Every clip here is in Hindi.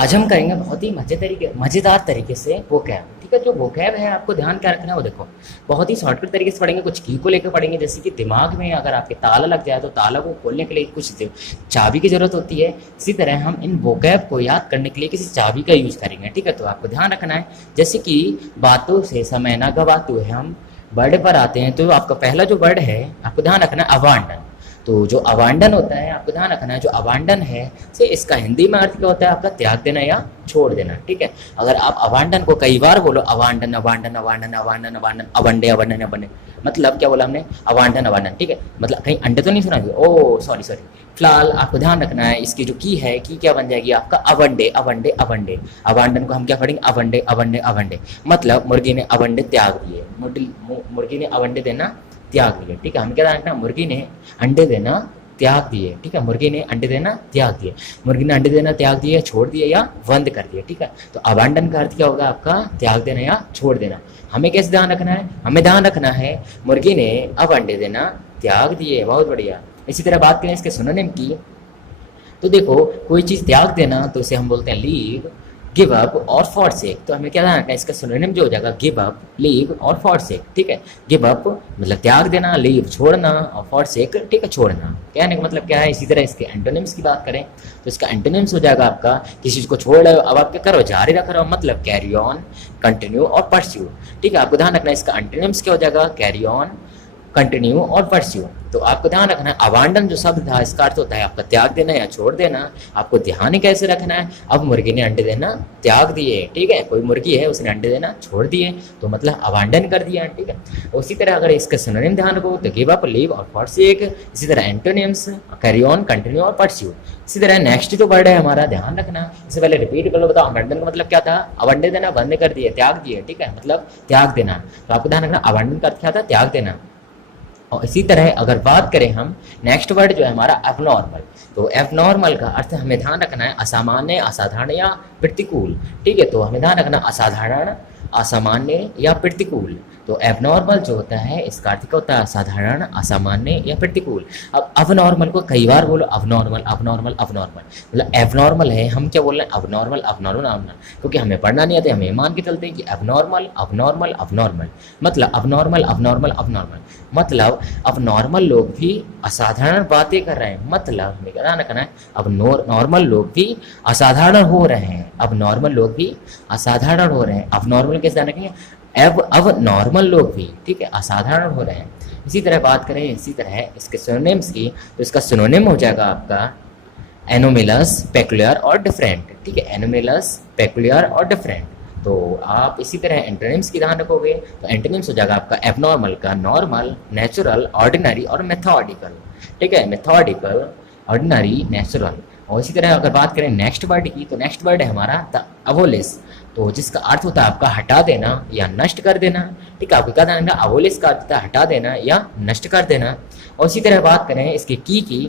आज हम करेंगे बहुत ही मज़ेदार तरीके से वोकैब। ठीक है, जो वोकैब है आपको ध्यान क्या रखना है वो देखो, बहुत ही शॉर्टकट तरीके से पढ़ेंगे। कुछ की को लेकर पढ़ेंगे, जैसे कि दिमाग में अगर आपके ताला लग जाए तो ताला को खोलने के लिए कुछ चाबी की ज़रूरत होती है। इसी तरह हम इन वोकैब को याद करने के लिए किसी चाबी का यूज़ करेंगे। ठीक है, तो आपको ध्यान रखना है, जैसे कि बातों से समय ना गवाते हुए हम वर्ड पर आते हैं। तो आपका पहला जो वर्ड है आपको ध्यान रखना है अवांडन। तो जो अवांडन होता है आपको ध्यान रखना है, जो अवांडन है से इसका हिंदी में अर्थ क्या होता है आपका त्याग देना या छोड़ देना। ठीक है, अगर आप अवांडन को कई बार बोलो, अवांडन अवांडन अवांडन अवांडन अवांडन अवंडे अवंडन अवंडे, मतलब क्या बोला हमने, अवांडन अवांडन। ठीक है, मतलब कहीं अंडे तो नहीं सुना, ओ सॉरी सॉरी। फिलहाल आपको ध्यान रखना है, इसकी जो की है, की क्या बन जाएगी आपका अवंडे अवंडे अवंडे। अवांडन को हम क्या पढ़ेंगे, अवंडे अवंडे अवंडे, मतलब मुर्गी ने अवंडे त्याग दिए, मुर्गी ने अवंडे देना त्याग दिए। ठीक है, हम क्या रखना, मुर्गी ने अंडे देना त्याग दिए। ठीक है, मुर्गी ने अंडे देना त्याग दिए, मुर्गी ने अंडे देना त्याग दिए, छोड़ दिए या बंद कर दिए। ठीक है, तो अबांडन का अर्थ क्या होगा आपका त्याग देना या छोड़ देना। हमें कैसे ध्यान रखना है, हमें ध्यान रखना है मुर्गी ने अब अंडे देना त्याग दिए। बहुत बढ़िया। इसी तरह बात करें इसके सिनोनिम की, तो देखो कोई चीज़ त्याग देना तो उसे हम बोलते हैं लीव, गिव अप और फॉरसेक। तो हमें क्या ध्यान रखना है, इसका सिनोनिम जो हो जाएगा गिव अप, लीव और फॉरसेक। ठीक है, गिव अप मतलब त्याग देना, लीव छोड़ना और फॉरसेक ठीक है छोड़ना। कहने का मतलब क्या है। इसी तरह इसके एंटोनिम्स की बात करें तो इसका एंटोनिम्स हो जाएगा आपका, किसी चीज़ को छोड़ रहे हो अब आप क्या करो, जारी रख रहे हो, मतलब कैरी ऑन, कंटिन्यू और परस्यू। ठीक है, आपको ध्यान रखना है इसका एंटोनिम्स क्या हो जाएगा, कैरी ऑन, कंटिन्यू और परस्यू। तो आपको ध्यान रखना है अवांडन जो शब्द था इसका अर्थ होता है आपका त्याग देना या छोड़ देना। आपको ध्यान कैसे रखना है, अब मुर्गी ने अंडे देना त्याग दिए। ठीक है, कोई मुर्गी है उसने अंडे देना छोड़ दिए तो मतलब अवांडन कर दिया। ठीक है, उसी तरह अगर इसका सिनोनिम ध्यान रखो तो गिव अप, लीव और फॉरसेक। इसी तरह एंटोनिम्स कैरी ऑन, कंटिन्यू और परस्यू। इसी तरह नेक्स्ट जो वर्ड है हमारा ध्यान रखना, इससे पहले रिपीट कर लो, बताओ अवांडन का मतलब क्या था, अवंडे देना बंद कर दिए, त्याग दिए। ठीक है, मतलब त्याग देना। तो आपको ध्यान रखना अवांडन का अर्थ क्या था, त्याग देना। और इसी तरह अगर बात करें हम नेक्स्ट वर्ड जो है हमारा एबनॉर्मल, तो एबनॉर्मल का अर्थ हमें ध्यान रखना है असामान्य, असाधारण या प्रतिकूल। ठीक है, तो हमें ध्यान रखना असाधारण, असामान्य या प्रतिकूल। तो एबनॉर्मल जो होता है इसका अर्थ क्या होता है, असाधारण, असामान्य या प्रतिकूल। अब अबनॉर्मल को कई बार बोलो, अबनॉर्मल अबनॉर्मल अबनॉर्मल, मतलब एबनॉर्मल है हम क्या बोल रहे हैं, अबनॉर्मल अबनॉर्मल अबनॉर्मल, क्योंकि हमें पढ़ना नहीं आता, हमें मान के चलते हैं कि एबनॉर्मल अबनॉर्मल अबनॉर्मल, मतलब अबनॉर्मल अबनॉर्मल अबनॉर्मल, मतलब अब नॉर्मल लोग भी असाधारण बातें कर रहे हैं। मतलब हमें क्या ध्यान रखना है, अब नॉर्मल लोग भी असाधारण हो रहे हैं, अब नॉर्मल लोग भी असाधारण हो रहे हैं। अब नॉर्मल कैसे ध्यान रखेंगे, अब नॉर्मल लोग भी ठीक है असाधारण हो रहे हैं। इसी तरह बात करें इसी तरह इसके सिनोनिम्स की, तो इसका सिनोनिम हो जाएगा आपका एनोमिलस, पेकुलियर और डिफरेंट। ठीक है, एनोमिलस, पेकुलियर और डिफरेंट। तो आप इसी तरह एंटोनिम्स की ध्यान रखोगे तो एंटोनिम्स हो जाएगा आपका एबनॉर्मल का नॉर्मल, नेचुरल, ऑर्डिनरी और मेथोडिकल। ठीक है, मेथोडिकल, ऑर्डिनरी, नेचुरल। और इसी तरह अगर बात करें नेक्स्ट वर्ड की, तो नेक्स्ट वर्ड है हमारा द अवोलिस, तो जिसका अर्थ होता है आपका हटा देना या नष्ट कर देना। ठीक है, आपको क्या ध्यान रखना, अवोलिस का अर्थ होता है हटा देना या नष्ट कर देना। और इसी तरह बात करें इसकी की,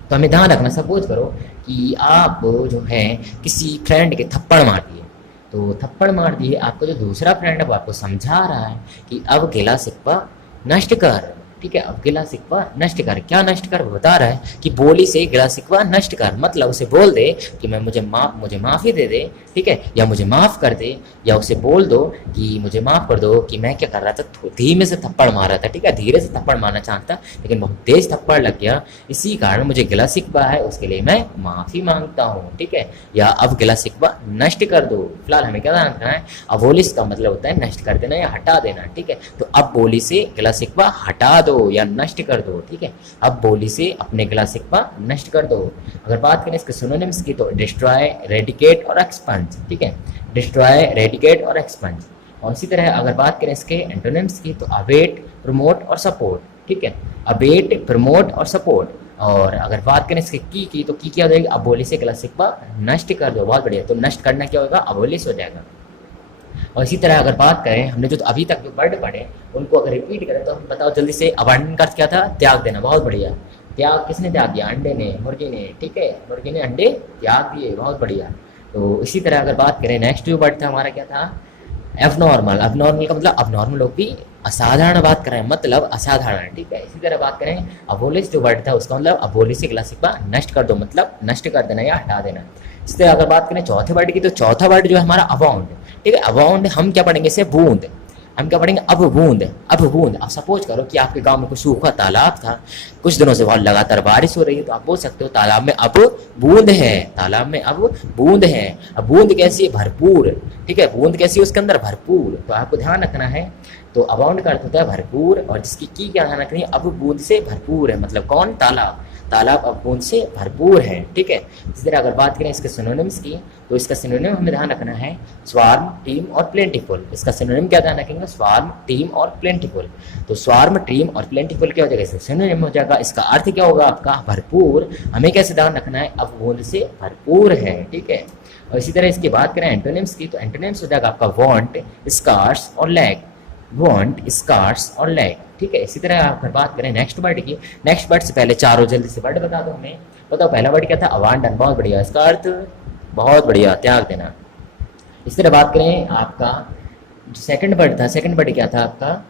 तो हमें ध्यान रखना, सपोज करो कि आप जो है किसी फ्रेंड के थप्पड़ मार दिए, तो थप्पड़ मार दिए, आपको जो दूसरा फ्रेंड है वो आपको समझा रहा है कि अब गिला शिकवा नष्ट कर। ठीक है, अब गिला शिकवा नष्ट कर, क्या नष्ट कर, वो बता रहा है कि बोली से गिला शिकवा नष्ट कर, मतलब उसे बोल दे कि मैं मुझे माफ़ी दे दे। ठीक है, या मुझे माफ़ कर दे, या उसे बोल दो कि मुझे माफ़ कर दो कि मैं क्या कर रहा था, धीमे से थप्पड़ मार रहा था। ठीक है, धीरे से थप्पड़ मारना चाहता लेकिन बहुत तेज थप्पड़ लग गया, इसी कारण मुझे गिला शिकवा है, उसके लिए मैं माफ़ी मांगता हूँ। ठीक है, या अब गिला शिकवा नष्ट कर दो। फिलहाल हमें क्या ध्यान रखना है, अबोलिश का मतलब होता है नष्ट कर देना या हटा देना। ठीक है, तो अब बोली से गिला शिकवा हटा दो या नष्ट कर दो। ठीक है, अब बोली से अपने गिला शिकवा नष्ट कर दो। अगर बात करें इसके सिनोनिम्स की, तो डिस्ट्रॉय, रेडिकेट और एक्सपंज। ठीक है, डिस्ट्रॉय, रेडिकेट और एक्सपंज। और इसी तरह अगर बात करें इसके एंटोनिम्स की, तो अबेट, प्रमोट और सपोर्ट। ठीक है, अबेट, प्रमोट और सपोर्ट। और अगर बात करें इसके की, तो की क्या हो जाएगी, अबोली से गिला शिकवा नष्ट कर दो। बहुत बढ़िया, तो नष्ट करना क्या होगा, अबोलिश हो जाएगा। और इसी तरह अगर बात करें हमने जो अभी तक जो वर्ड पढ़े उनको अगर रिपीट करें तो हम बताओ जल्दी से, अबांडन का अर्थ क्या था, त्याग देना। बहुत बढ़िया, त्याग किसने त्याग दिया, अंडे ने, मुर्गी ने। ठीक है, मुर्गी ने अंडे त्याग दिए। बहुत बढ़िया। तो इसी तरह अगर बात करें नेक्स्ट जो वर्ड था हमारा क्या था, एबनॉर्मल। एबनॉर्मल का मतलब अबनॉर्मल लोग भी असाधारण बात कर रहे हैं, मतलब असाधारण। ठीक है, इसी तरह बात करें अबोलिश जो वर्ड था उसका मतलब अबोलिश से गिला शिकवा नष्ट कर दो, मतलब नष्ट कर देना या हटा देना। इस तरह अगर बात करें चौथे वर्ड की, तो चौथा वर्ड जो है हमारा अबाउंड, ठीक है। अबाउंड हम क्या पढ़ेंगे इसे, बूंद। हम क्या पढ़ेंगे, अब बूंद। अब बूंद, आप सपोज करो कि आपके गांव में कोई सूखा तालाब था, कुछ दिनों से बहुत लगातार बारिश हो रही है, तो आप बोल सकते हो तालाब में अब बूंद है, तालाब में अब बूंद है। अब बूंद कैसी है, भरपूर, ठीक है। बूंद कैसी है, उसके अंदर भरपूर, तो आपको ध्यान रखना है। तो अबाउंड का अर्थ होता है भरपूर, और जिसकी की क्या ध्यान रखनी है, अब बूंद से भरपूर है, मतलब कौन, तालाब। तालाब अब बूंद से भरपूर है, ठीक है। इसी तरह अगर बात करें इसके सिनोनिम्स की, तो इसका सिनोनिम हमें ध्यान रखना है स्वार्म, टीम और प्लेंटीफुल। इसका सिनोनिम क्या ध्यान रखेंगे, स्वार्म, टीम और प्लेंटीफुल। तो स्वार्म, टीम और प्लेंटीफुल क्या हो जाएगा, इसका सिनोनिम हो जाएगा। इसका अर्थ क्या होगा आपका, भरपूर। हमें कैसे ध्यान रखना है, अब बूंद से भरपूर है, ठीक है। और इसी तरह इसकी बात करें एंटोनिम्स की, तो एंटोनिम्स हो जाएगा आपका वांट, स्कार्स और लैक। वांट, स्कार्स और लैक, ठीक है। इसी तरह अगर बात करें नेक्स्ट वर्ड की, नेक्स्ट वर्ड से पहले चारों जल्दी से वर्ड बता दो हमें। बताओ पहला वर्ड क्या था, अबांडन, बहुत बढ़िया। इसका अर्थ बहुत बढ़िया, त्याग देना। इस तरह बात करें आपका जो सेकंड वर्ड था, सेकंड वर्ड क्या था आपका,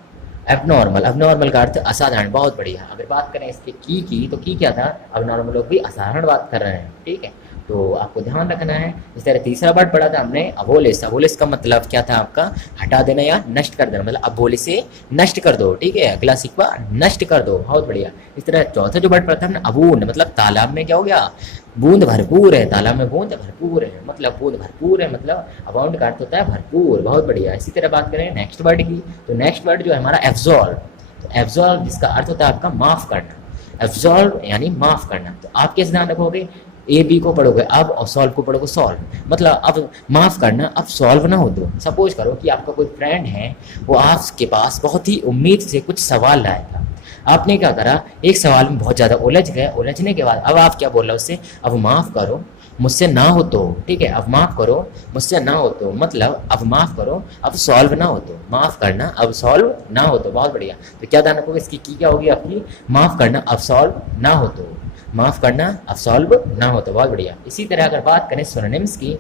एबनॉर्मल। एबनॉर्मल का अर्थ असाधारण, बहुत बढ़िया। अगर बात करें इसके की, तो की क्या था, एबनॉर्मल लोग भी असाधारण बात कर रहे हैं, ठीक है। तो आपको ध्यान रखना है। इस तरह तीसरा वर्ड पढ़ा था हमने अबोलिस। अबोलिस का मतलब क्या था आपका, हटा देना या नष्ट कर देना, मतलब अबोलिस से नष्ट कर दो, ठीक है। अगला सीखवा, नष्ट कर दो, बहुत बढ़िया। इस तरह चौथा जो वर्ड पढ़ा था हमने अबूंद, मतलब तालाब में क्या हो गया, बूंद भरपूर है, तालाब में बूंद भरपूर है, मतलब बूंद भरपूर है, मतलब अबाउंड का अर्थ होता है भरपूर, बहुत बढ़िया। इसी तरह बात करें नेक्स्ट वर्ड की, तो नेक्स्ट वर्ड जो है हमारा एब्जॉल्व। तो एब्जॉल्व जिसका अर्थ होता है आपका माफ करना, एब्जॉल्व यानी माफ करना। तो आप कैसे ध्यान रखोगे, ए बी को पढ़ोगे अब और सॉल्व को पढ़ोगे सॉल्व, मतलब अब माफ करना, अब सॉल्व ना हो दो। सपोज करो कि आपका कोई फ्रेंड है, वो आपके पास बहुत ही उम्मीद से कुछ सवाल लाया था, आपने क्या करा, एक सवाल में बहुत ज़्यादा उलझ गए, उलझने के बाद अब आप क्या बोल रहे हो उससे, अब माफ़ करो मुझसे ना हो तो, ठीक है। अब माफ़ करो मुझसे ना हो तो, मतलब अब माफ़ करो अब सॉल्व ना हो तो, माफ़ करना अब सॉल्व ना हो तो, बहुत बढ़िया। तो क्या ध्यान रखोगे, इसकी की क्या होगी आपकी, माफ़ करना अब सॉल्व ना हो तो, माफ़ करना अब सॉल्व ना हो तो, बहुत बढ़िया। इसी तरह अगर बात करें सिनोनिम्स की,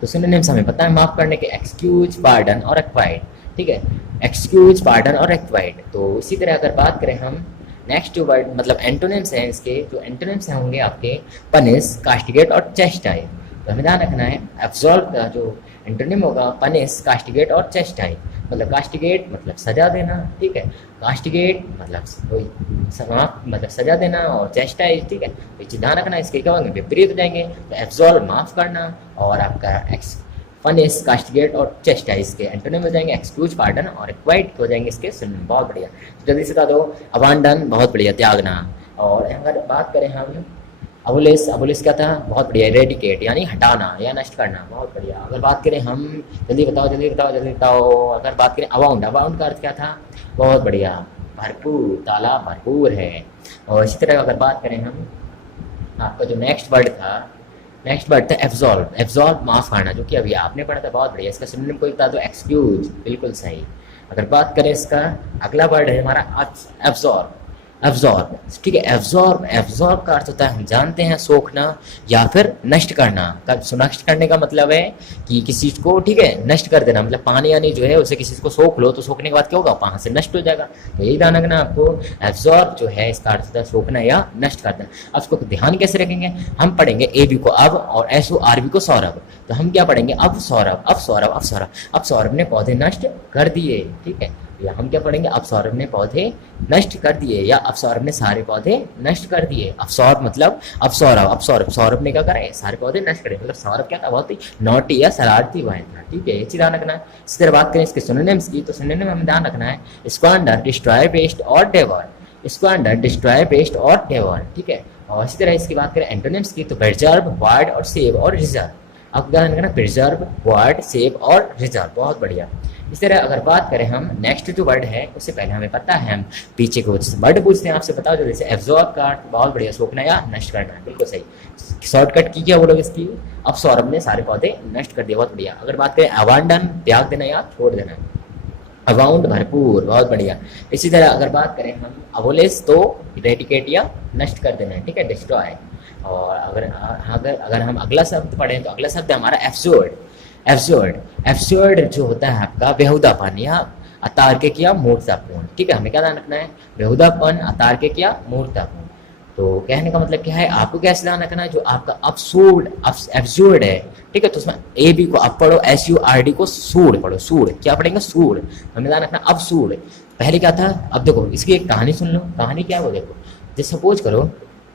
तो सिनोनिम्स हमें पता है माफ़ करने के, एक्सक्यूज, पार्डन और एक्वाइट, ठीक है। एक्सक्यूज, पार्डन और एक्वाइट। तो इसी तरह अगर बात करें हम नेक्स्ट जो वर्ड मतलब एंटोनिम्स हैं इसके, जो एंटोनिम्स होंगे आपके पनिश, कास्टिगेट और चेस्टाइज। तो हमें ध्यान रखना है एब्सॉल्व का जो एंटोनिम होगा पनिश, कास्टिगेट और चेस्टाइज। मतलब कास्टिगेट मतलब सजा देना, ठीक है। कास्टिगेट मतलब समाप्त, मतलब सजा देना, और चेस्टाइज, ठीक है। तो ध्यान रखना इसके क्या होंगे, विपरीत हो जाएंगे। तो एब्सॉल्व माफ करना, और आपका पनिश, कास्टिगेट और चेस्टाइज के एंटोनिम हो जाएंगे एक्सक्यूज, पार्डन, और एक्वाइट हो जाएंगे इसके सिनोनिम, बहुत बढ़िया। तो जल्दी से बता दो, अबांडन, बहुत बढ़िया, त्यागना। और अगर बात करें हम अबोलिस, अबोलिस क्या था, बहुत बढ़िया, रेडिकेट यानी हटाना या नष्ट करना, बहुत बढ़िया। अगर बात करें हम, जल्दी बताओ जल्दी बताओ जल्दी बताओ, अगर बात करें अबाउंड, अबाउंड का अर्थ क्या था, बहुत बढ़िया, भरपूर, तालाब भरपूर है। और इसी तरह अगर बात करें हम, आपका जो नेक्स्ट वर्ड था, नेक्स्ट वर्ड था एब्सॉल्व। एब्सॉल्व माफ करना, जो कि अभी आपने पढ़ा था, बहुत बढ़िया। इसका सिनोनिम कोई बता दो, एक्सक्यूज, बिल्कुल सही। अगर बात करें इसका अगला वर्ड है हमारा एब्सॉर्ब, एब्जॉर्ब, ठीक है। एब्जॉर्ब, एब्जॉर्ब का अर्थ होता है हम जानते हैं सोखना या फिर नष्ट करना। नष्ट करने का मतलब है कि किसी चीज को, ठीक है, नष्ट कर देना, मतलब पानी यानी जो है उसे किसी चीज को सोख लो, तो सोखने के बाद क्या होगा, वहां से नष्ट हो जाएगा। तो यही ध्यान रखना आपको, एब्जॉर्ब जो है इसका अर्थ होता है सोखना या नष्ट करना। अब इसको ध्यान कैसे रखेंगे, हम पढ़ेंगे ए बी को अब और एस ओ आर बी को सौरभ। तो हम क्या पढ़ेंगे, अब सौरभ, अब सौरभ, अब सौरभ, अब सौरभ ने पौधे नष्ट कर दिए, ठीक है। या हम क्या पढ़ेंगे, अब सौरभ ने पौधे नष्ट कर दिए, या अब सौरभ ने सारे पौधे नष्ट कर दिए। अब सौरभ मतलब अब सौरभ, अब सौरभ, सौरभ ने क्या करा, सारे पौधे नष्ट करे, मतलब सौरभ क्या था, बहुत ही नॉटी या शरारती बॉय था, ठीक है। ये चीज ध्यान रखना है। इसी तरह बात करें इसके सिनोनिम्स की, तो सिनोनिम हमें ध्यान रखना है स्क्वांडर, डिस्ट्रॉय, वेस्ट और डेवोर। स्क्वांडर, डिस्ट्रॉय, वेस्ट और डेवोर, ठीक है। और इसी तरह इसकी बात करें एंटोनिम्स की, तो प्रिजर्व, वार्ड और सेव और रिजर्व। आपको ध्यान रखना, प्रिजर्व, वार्ड, सेव और रिजर्व, बहुत बढ़िया। इस तरह अगर बात करें हम नेक्स्ट जो वर्ड है, उससे पहले हमें पता है, हम पीछे को वर्ड पूछते हैं आपसे, बताओ जो जैसे एब्जॉर्ब का, बहुत बढ़िया, सोखना या नष्ट करना, बिल्कुल सही। शॉर्टकट की क्या बोलोगे इसकी, अब सौरभ ने सारे पौधे नष्ट कर दिए, बहुत बढ़िया। अगर बात करें अबांडन, त्याग देना या छोड़ देना, अबाउंड भरपूर, बहुत बढ़िया। इसी तरह अगर बात करें हम अबोलिस, तो रेडिकेट या नष्ट कर देना, ठीक है, डिस्ट्रॉय। और अगर हम अगला शब्द पढ़ें, तो अगला शब्द है हमारा एब्सर्ड। एब्सर्ड, एब्सर्ड जो होता है आपका बेहुदापन या अतार्किक या मूर्खतापूर्ण, ठीक है। हमें क्या ध्यान रखना है, बेहुदापन, अतार्किक या मूर्खतापूर्ण। तो कहने का मतलब क्या है, आपको कैसे ध्यान रखना है, जो आपका अब्सूर्ड एब्सूर्ड है, ठीक है, तो उसमें ए बी को अब पढ़ो, एस यू आर डी को सूड पढ़ो, सूड क्या पढ़ेंगे, सूड, हमें ध्यान रखना अब्सूर्ड। पहले क्या था, अब देखो इसकी एक कहानी सुन लो, कहानी क्या है वो देखो। जैसे सपोज करो,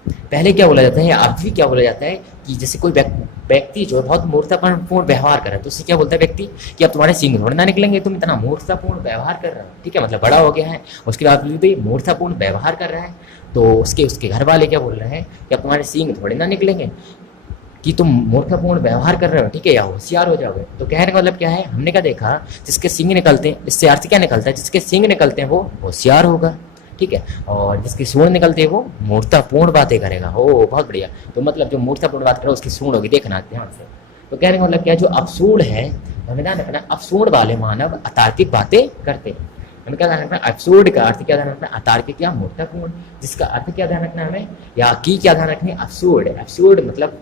पहले क्या बोला जाता है, अब भी क्या बोला जाता है कि जैसे कोई व्यक्ति जो है बहुत मूर्खतापूर्ण व्यवहार कर रहा है, तो उससे क्या बोलता है व्यक्ति कि अब तुम्हारे सींग थोड़े ना निकलेंगे, तुम इतना मूर्खतापूर्ण व्यवहार कर रहे हो, ठीक है, मतलब बड़ा हो गया है, उसके बाद भी मूर्खतापूर्ण व्यवहार कर रहा है, तो उसके उसके घर वाले क्या बोल रहे हैं कि अब तुम्हारे सींग थोड़े ना निकलेंगे कि तुम मूर्खपूर्ण व्यवहार कर रहे हो, ठीक है, या होशियार हो जाओगे। तो कहने का मतलब क्या है, हमने क्या देखा, जिसके सींग निकलते हैं, इससे अर्थ क्या निकलता है, जिसके सींग निकलते हैं वो होशियार होगा, ठीक है, और जिसकी सूंड निकलती है वो मूर्खतापूर्ण बातें करेगा। हो बहुत बढ़िया, तो मतलब जो मूर्खतापूर्ण बात करे उसकी सूंड होगी, देखना ध्यान से। तो कहने का मतलब क्या है, जो अपसूर्ण है, हमें ध्यान रखना, अपसूर्ण वाले मानव अतार्किक बातें करते हैं। हमें क्या ध्यान रखना, अपसूर्ड का अर्थ क्या ध्यान रखना, अतार्किक या मूर्खतापूर्ण, जिसका अर्थ क्या ध्यान रखना हमें, या की क्या ध्यान रखनी, अपसूर्ड, अपसूर्ड मतलब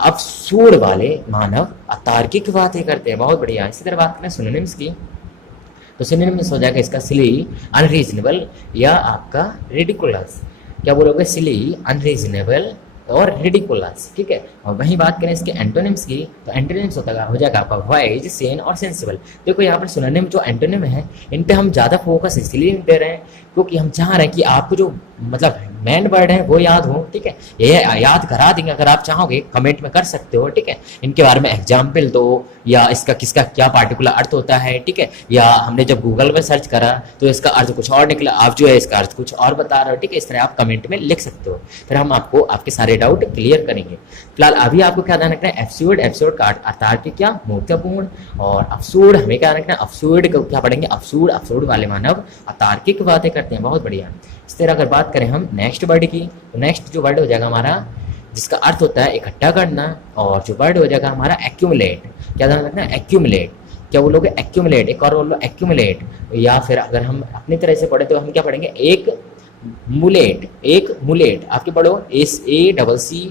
अपसूर्ड वाले मानव अतार्किक बातें करते हैं। बहुत बढ़िया। इसी तरह बात करें सिनोनिम्स की, तो सिनोनिम्स हो जाएगा इसका सिली, अनरीजनेबल या आपका रिडिकुलस। क्या बोलोगे, सिली, अनरीजनेबल और रिडिकुलस, ठीक है। और वहीं बात करें इसके एंटोनिम्स की, तो एंटोनिम्स हो जाएगा आपका वाइज, सेन और सेंसिबल। देखो यहाँ पर सिनोनिम जो एंटोनिम है, इन पे हम ज़्यादा फोकस इसलिए दे रहे हैं क्योंकि हम चाह रहे हैं कि आपको जो मतलब मेन वर्ड है वो याद हो, ठीक है, ये याद करा देंगे अगर आप चाहोगे, कमेंट में कर सकते हो, ठीक है। इनके बारे में एग्जाम्पल दो, या इसका किसका क्या पार्टिकुलर अर्थ होता है, ठीक है, या हमने जब गूगल में सर्च करा तो इसका अर्थ कुछ और निकला, आप जो है इसका अर्थ कुछ और बता रहे हो, ठीक है, इस तरह आप कमेंट में लिख सकते हो, फिर हम आपको आपके सारे डाउट क्लियर करेंगे। फिलहाल अभी आपको क्या ध्यान रखना है, एब्सर्ड, एब्सर्ड का अतार्किक क्या, मूर्खतापूर्ण, और अब्सूर्ड हमें क्या रखना है, अब्सूर्ड को क्या पढ़ेंगे, अब्सूर्ड, अब्सूर्ड वाले मानव अतार्किक बातें करते हैं। बहुत बढ़िया। इस तरह अगर बात करें हम नेक्स्ट वर्ड की, तो नेक्स्ट जो वर्ड हो जाएगा हमारा, जिसका अर्थ होता है इकट्ठा करना, और जो वर्ड हो जाएगा हमारा एक्यूमुलेट। क्या ध्यान रखना है, एक्यूमुलेट। क्या बोलोगे, एक्यूमुलेट, एक और बोल लो एक्यूमुलेट। या फिर अगर हम अपनी तरह से पढ़े तो हम क्या पढ़ेंगे, एक मुलेट, एक मुलेट। आपके पढ़ो एस ए डबल सी,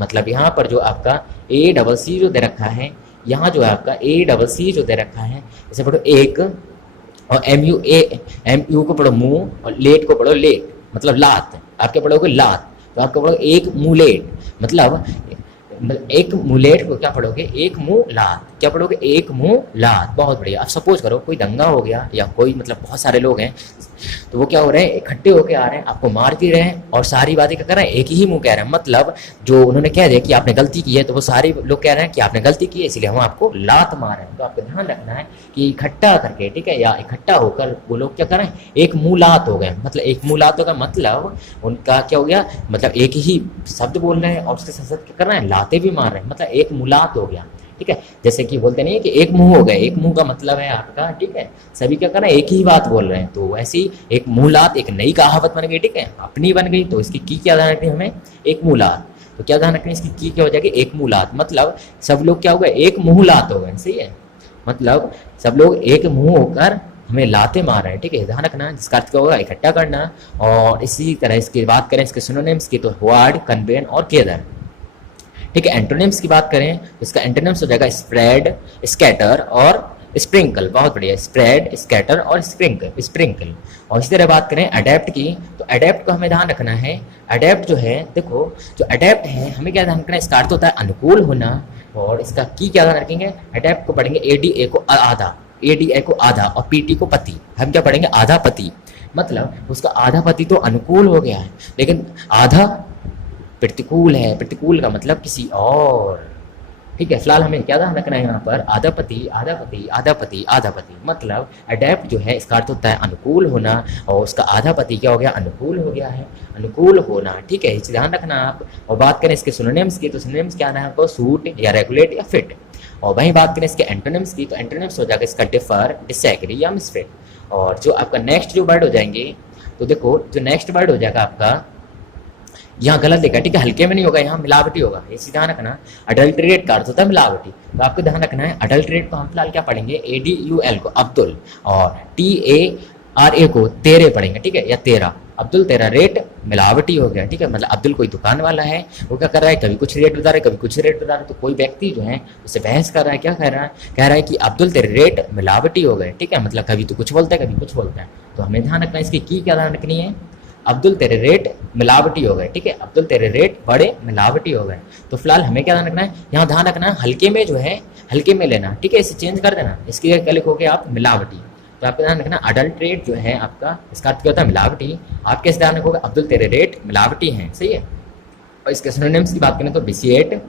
मतलब यहाँ पर जो आपका ए डबल सी जो दे रखा है, यहाँ जो है आपका ए डबल सी जो दे रखा है, इसे पढ़ो एक, और एम यू को पढ़ो मुंह, और लेट को पढ़ो लेट, मतलब लात। आप क्या पढ़ोगे, लात, तो आपको पढ़ोगे एक मुलेट, मतलब एक मुलेट को क्या पढ़ोगे, एक मुंह लात। क्या पढ़ोगे, एक मुंह लात। बहुत बढ़िया। अब सपोज करो कोई दंगा हो गया, या कोई मतलब बहुत सारे लोग हैं, तो वो क्या हो रहे हैं, इकट्ठे होके आ रहे हैं, आपको मार भी रहे हैं, और सारी बातें क्या कर रहे हैं, एक ही मुंह कह रहे हैं। मतलब जो उन्होंने कह दिया कि आपने गलती की है, तो वो सारे लोग कह रहे हैं कि आपने गलती की है, इसलिए हम आपको लात मार रहे हैं। तो आपको ध्यान रखना है कि इकट्ठा करके, ठीक है, या इकट्ठा होकर वो लोग क्या कर रहे हैं, एक मुंह लात हो गए। मतलब एक मुंह लात होगा, मतलब उनका क्या हो गया, मतलब एक ही शब्द बोल रहे हैं और उसके साथ साथ क्या कर रहे हैं, लाते भी मार रहे हैं, मतलब एक मुलात हो गया, ठीक है। जैसे कि बोलते नहीं है कि एक मुंह हो गए, एक मुंह का मतलब है आपका, ठीक है, सभी क्या कर रहे हैं, एक ही बात बोल रहे हैं। तो वैसे ही एक मुलात एक नई कहावत बन गई, ठीक है, अपनी बन गई। तो इसकी की क्या ध्यान रखनी हमें, एक मुलात। तो क्या ध्यान रखनी, इसकी की क्या हो जाएगी, एक मुलात, मतलब सब लोग क्या हो गए, एक मुंह लात हो गए। सही है, मतलब सब लोग एक मुंह होकर हमें लाते मार रहे हैं, ठीक है, ध्यान रखना। जिसका अर्थ क्या होगा, इकट्ठा करना। और इसी तरह इसकी बात करें इसके सिनोनिम्स की, तो वार्ड, कन्वेन और केदर, ठीक है। एंटोनिम्स की बात करें तो इसका एंटोनिम्स हो जाएगा स्प्रेड, स्कैटर और स्प्रिंकल। बहुत बढ़िया, स्प्रेड, स्कैटर और स्प्रिंकल। और इसी तरह बात करें अडेप्ट की, तो अडेप्ट को हमें ध्यान रखना है। अडेप्ट जो है, देखो जो अडेप्ट है हमें क्या ध्यान रखना है, इसका अर्थ होता है अनुकूल होना। और इसका की क्या ध्यान रखेंगे, अडेप्ट को पढ़ेंगे एडीए को आधा, एडीए को आधा, और पीटी को पति। हम क्या पढ़ेंगे, आधा पति, मतलब उसका आधा पति तो अनुकूल हो गया है, लेकिन आधा प्रतिकूल है। प्रतिकूल का मतलब किसी और, ठीक है। फिलहाल हमें क्या ध्यान रखना है यहाँ पर, आधा पति, आधा पति, आधा पति, आधा पति। मतलब अडेप्ट जो है इसका अर्थ होता है अनुकूल होना, और उसका आधा पति क्या हो गया, अनुकूल हो गया है, अनुकूल होना, ठीक है, इसे ध्यान रखना आप। और बात करें इसके सिनोनिम्स की, तो सिनोनिम्स क्या है आपको, सूट या रेगुलेट या फिट। और वहीं बात करें इसके एंटोनिम्स की, तो एंटोनिम्स हो जाएगा इसका डिफर, डिसएग्री या मिसफिट। और जो आपका नेक्स्ट जो वर्ड हो जाएंगे, तो देखो जो नेक्स्ट वर्ड हो जाएगा आपका, यहाँ गलत लिखा है, ठीक है, हल्के में नहीं होगा, यहाँ मिलावटी होगा, इसी ध्यान रखना। अडल्ट्रेट का अर्थ होता है मिलावटी, तो आपको ध्यान रखना है। अडल्ट्रेट को हम फिलहाल क्या पढ़ेंगे, ADUL को अब्दुल, और TARA को तेरे पढ़ेंगे, ठीक है, या तेरा। अब्दुल तेरा रेट मिलावटी हो गया, ठीक है, मतलब अब्दुल कोई दुकान वाला है, वो क्या कर रहा है, कभी कुछ रेट बता रहा है, कभी कुछ रेट बता रहा है। तो कोई व्यक्ति जो है उससे बहस कर रहा है, क्या कह रहा है कि अब्दुल तेरे रेट मिलावटी हो गए, ठीक है, मतलब कभी तो कुछ बोलता है, कभी कुछ बोलता है। तो हमें ध्यान रखना है, इसकी की क्या ध्यान रखनी है, अब्दुल तेरे रेट मिलावटी हो गए, ठीक है, अब्दुल तेरे रेट बड़े मिलावटी हो गए। तो फिलहाल हमें क्या ध्यान रखना है, यहाँ ध्यान रखना है हल्के में जो है हल्के में लेना, ठीक है, इसे चेंज कर देना, इसकी जगह क्या लिखोगे आप, मिलावटी। तो आपको ध्यान रखना अडल्ट्रेट जो है आपका, इसका अर्थ क्या होता है, मिलावटी। आप कैसे ध्यान रखोगे, अब्दुल तेरे रेट मिलावटी हैं, सही है। और इसके सिनोनिम्स की बात करें तो विसिएट,